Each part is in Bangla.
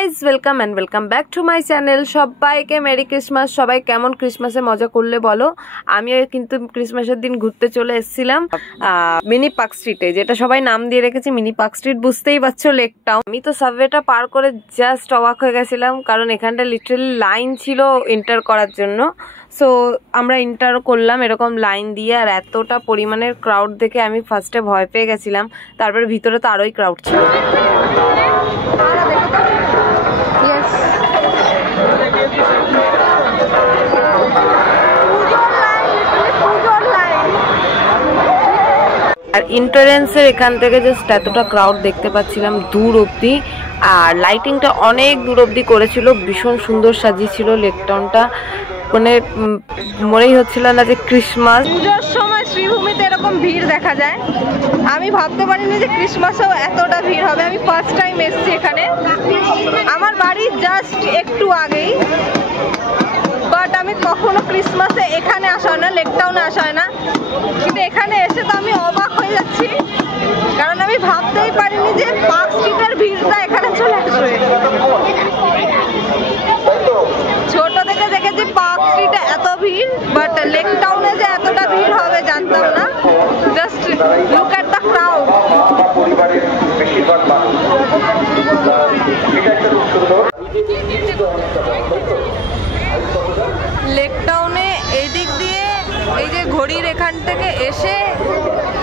Guys welcome back to my channel. সবাইকে মেরি ক্রিসমাস। সবাই কেমন ক্রিসমাসে মজা করলে বলো। আমিও কিন্তু ক্রিসমাসের দিন ঘুরতে চলে এসেছিলাম মিনি পার্ক স্ট্রিটে, যেটা সবাই নাম দিয়ে রেখেছে মিনি পার্ক স্ট্রিট। বুঝতেই পারছো লেক টাউন। আমি তো সাবওয়েটা পার করে জাস্ট অবাক হয়ে গেছিলাম, কারণ এখানটা লিটারালি লাইন ছিল এন্টার করার জন্য। সো আমরা এন্টার করলাম এরকম লাইন দিয়ে, আর এতটা পরিমাণের ক্রাউড দেখে আমি ফার্স্টে ভয় পেয়ে গেছিলাম। তারপরে ভিতরে তো আরোই ক্রাউড ছিল। আর এন্ট্রান্সের এখান থেকে জাস্ট এতটা ক্রাউড দেখতে পাচ্ছিলাম দূর অবধি, আর লাইটিংটা অনেক দূর অবধি করেছিল, ভীষণ সুন্দর সাজিয়েছিল লেক টাউনটা। মানে মনেই হচ্ছিল না যে ক্রিসমাস। পুজোর সময় শ্রীভূমিতে এরকম ভিড় দেখা যায়। আমি ভাবতে পারিনি যে ক্রিসমাসেও এতটা ভিড় হবে। আমি ফার্স্ট টাইম এসেছি এখানে। আমার বাড়ি জাস্ট একটু আগেই, বাট আমি কখনো ক্রিসমাসে এখানে আসা হয় না, লেক টাউনে আসা হয় না। কিন্তু এখানে এসে তো আমি অবাক হয়ে যাচ্ছি, কারণ আমি ভাবতেই পারিনি যে পার্ক স্ট্রিটের ভিড়টা এখানে চলে আসবে। ছোট থেকে দেখেছি পার্ক স্ট্রিটে এত ভিড়, বাট লেক টাউনে যে এতটা ভিড় হবে জানতাম না। Just look at the crowd. Lake টাউনে এই দিক দিয়ে এই যে ঘড়ির এখান থেকে এসে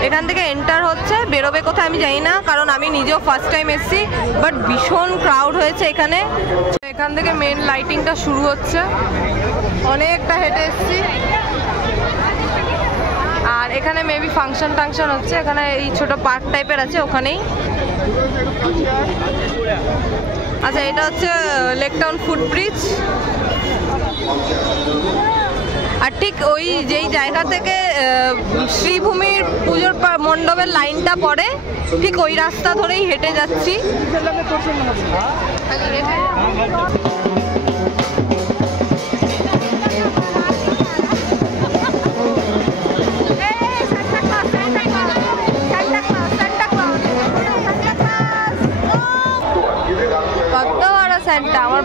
এখান থেকে এন্টার হচ্ছে, বেরোবে কোথায় আমি জানি না, কারণ আমি নিজেও ফার্স্ট টাইম এসেছি। বাট ভীষণ ক্রাউড হয়েছে এখানে। এখান থেকে মেন লাইটিংটা শুরু হচ্ছে। অনেকটা হেঁটে এসেছি, আর এখানে মেবি ফাংশন টাংশন হচ্ছে। এখানে এই ছোট পার্ক টাইপের আছে ওখানেই। আচ্ছা, এটা হচ্ছে লেক টাউন ফুটব্রিজ। আর ঠিক ওই যেই জায়গা থেকে শ্রীভূমির পুজোর মণ্ডপের লাইনটা পড়ে, ঠিক ওই রাস্তা ধরেই হেঁটে যাচ্ছি। কত বড় সান্টা! আমার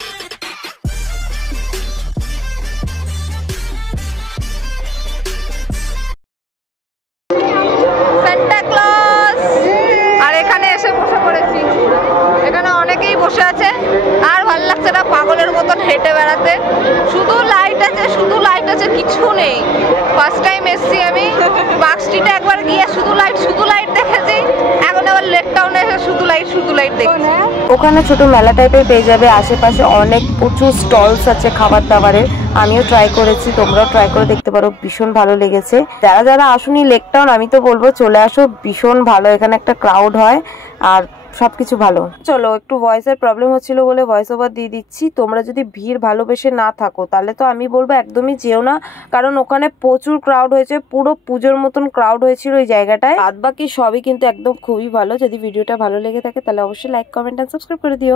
বসে আছে, আর ভালো লাগছে না, পাগলের মতন হেঁটে বেড়াতে। শুধু লাইট আছে, শুধু লাইট আছে, কিছু নেই। ফার্স্ট টাইম এসছি আমি পার্ক স্ট্রিটে, একবার গিয়ে শুধু লাইট দেখেছি। এখন আবার লেক টাউনে এসে শুধু লাইট দেখছি। ওখানে ছোট মেলা টাইপের পেয়ে যাবে, আশেপাশে অনেক প্রচুর স্টলস আছে খাবার দাবারের। আমিও ট্রাই করেছি, তোমরাও ট্রাই করে দেখতে পারো, ভীষণ ভালো লেগেছে। যারা যারা আসুনি লেক টাউন, আমি তো বলবো চলে আসো, ভীষণ ভালো। এখানে একটা ক্রাউড হয় আর সবকিছু ভালো। চলো, একটু ভয়েসের প্রবলেম হচ্ছিল বলে ভয়েস ওভার দিয়ে দিচ্ছি। তোমরা যদি ভিড় ভালোবেসে না থাকো, তাহলে তো আমি বলবো একদমই যেও না, কারণ ওখানে প্রচুর ক্রাউড হয়েছে, পুরো পুজোর মতন ক্রাউড হয়েছিল ওই জায়গাটায়। বাদ বাকি সবই কিন্তু একদম খুবই ভালো। যদি ভিডিওটা ভালো লেগে থাকে তাহলে অবশ্যই লাইক, কমেন্ট আর সাবস্ক্রাইব করে দিও।